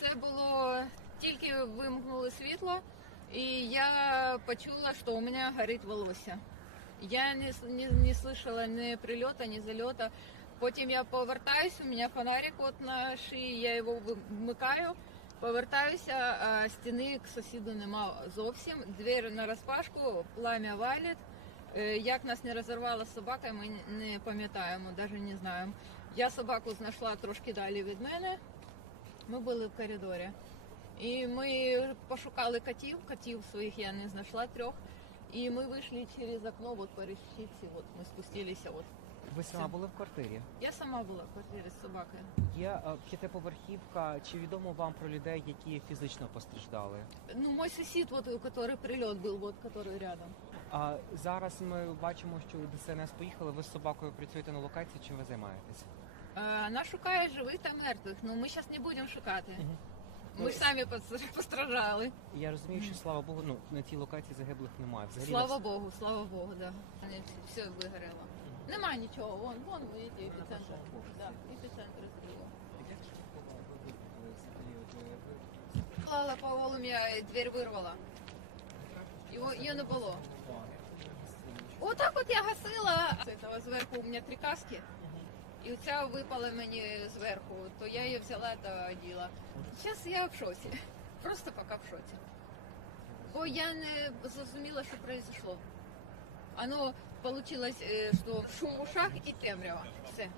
Це було тільки вимкнули світло, і я почула, що у мене горить волосся. Я не, не, не слышала ні прильоту, ні зальоту. Потім я повертаюся, у мене фонарик от на шиї, я його вмикаю, повертаюся, а стіни к сусіду нема зовсім. Двері на розпашку, пламя валить. Е, Як нас не розірвала собака, ми не пам'ятаємо, навіть не знаємо. Я собаку знайшла трошки далі від мене. Ми були в коридорі. І ми пошукали котів, котів своїх я не знайшла трьох. І ми вийшли через окно, от по решітці, от ми спустилися. От. Ви сама були в квартирі? Я сама була в квартирі з собакою. Є е, п'ятиповерхівка. Чи відомо вам про людей, які фізично постраждали? Ну, мой сусід, от, у якого прильот був, от, який рядом. А зараз ми бачимо, що ДСНС поїхали. Ви з собакою працюєте на локації. Чим ви займаєтесь? А, Вона шукає живих та мертвих. Ну ми зараз не будемо шукати. Ми ж самі пос- постраждали. Я розумію, що слава Богу, ну на цій локації загиблих немає. Взагалі Слава нас- Богу, слава Богу, да. Вони все вигорело. Нема нічого, вон, вон, видите, епіцентр. Да, епіцентр зріло. Клала по волум'я, і дверь вирвала. Його, її не було. Отак от я гасила. З этого зверху у мене три каски. І оця випала мені зверху, то я її взяла та оділа. Зараз я в шоці. Просто поки в шоці. Бо я не зрозуміла, що произошло. Оно получилось, е, що шум в ушах і темрява. Все.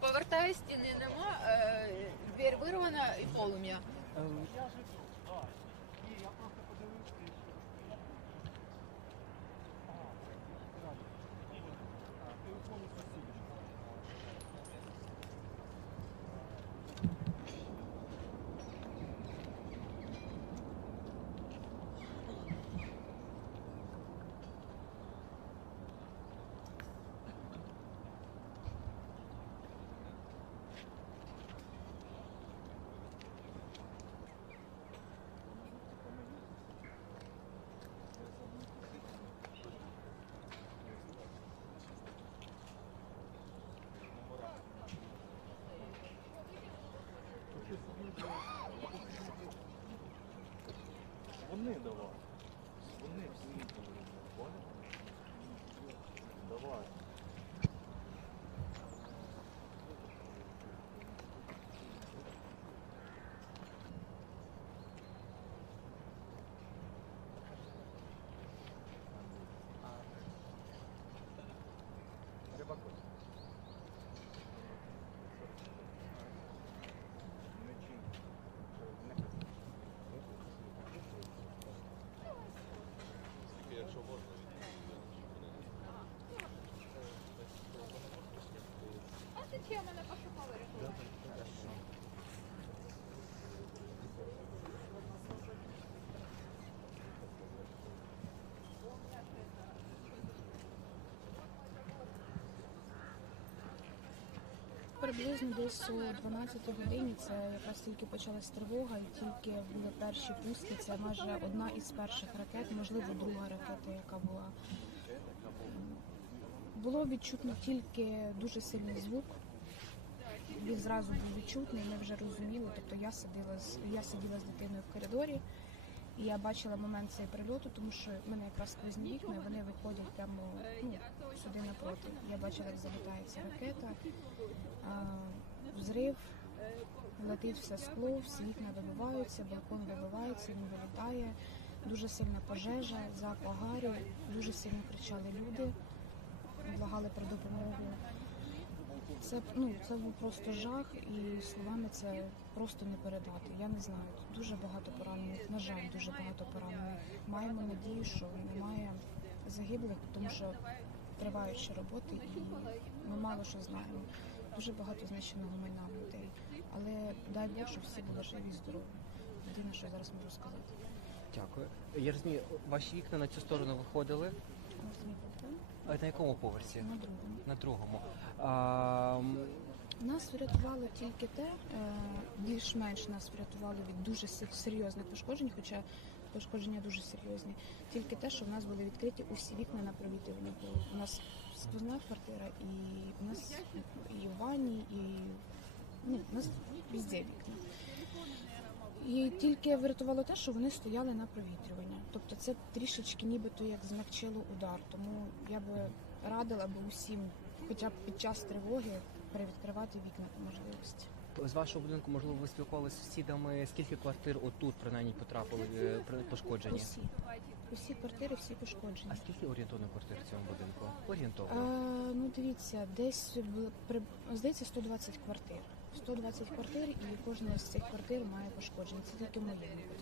Повертаю, стіни нема, е, дверь вирвана і полум'я. Е, Вони мене пошукала рятувати? Приблизно десь о 12 годині це якраз тільки почалась тривога, і тільки були перші пуски. Це майже одна із перших ракет, можливо, друга ракета, яка була. Було відчутно тільки дуже сильний звук. Він зразу був відчутний, ми вже розуміли. Тобто я сиділа з я сиділа з дитиною в коридорі, і я бачила момент цей прильоту, тому що мене якраз сквозні вікна, вони виходять прямо ну, сюди напроти. Я бачила, як залітає ця ракета. А, взрив, летить все скло, всі вікна вибиваються, балкон вибивається, він вилітає. Дуже сильна пожежа, запах гарі, дуже сильно кричали люди, благали про допомогу. Це ну це був просто жах, і словами це просто не передати. Я не знаю. Дуже багато поранених. На жаль, дуже багато поранених. Маємо надію, що немає загиблих, тому що тривають ще роботи, і ми мало що знаємо. Дуже багато знищеного майна в людей. Але дай Бог, щоб всі були живі і здорові. Єдине, що я зараз можу сказати. Дякую. Я розумію, ваші вікна на цю сторону виходили. Ось мій балкон А на якому поверсі? на другому. На другому. А, Нас врятувало тільки те, е, більш-менш нас врятувало від дуже се- серйозних пошкоджень, хоча пошкодження дуже серйозні. Тільки те, що в нас були відкриті усі вікна на провітрювання. Бо У нас сквозна квартира, і у нас і в ванні, і ну, у нас везде вікна. І тільки врятувало те, що вони стояли на провітрювання. Тобто це трішечки нібито як змягчило удар. Тому я би радила би усім, хоча б під час тривоги, перевідкривати вікна по можливості. З вашого будинку, можливо, ви спілкувалися з сусідами, скільки квартир отут принаймні потрапили е, пошкоджені? Усі. Усі квартири, всі пошкоджені. А скільки орієнтовно квартир в цьому будинку? А, Орієнтовно. ну дивіться, десь при здається 120 квартир. 120 квартир, і кожна з цих квартир має пошкодження. Це тільки будинку.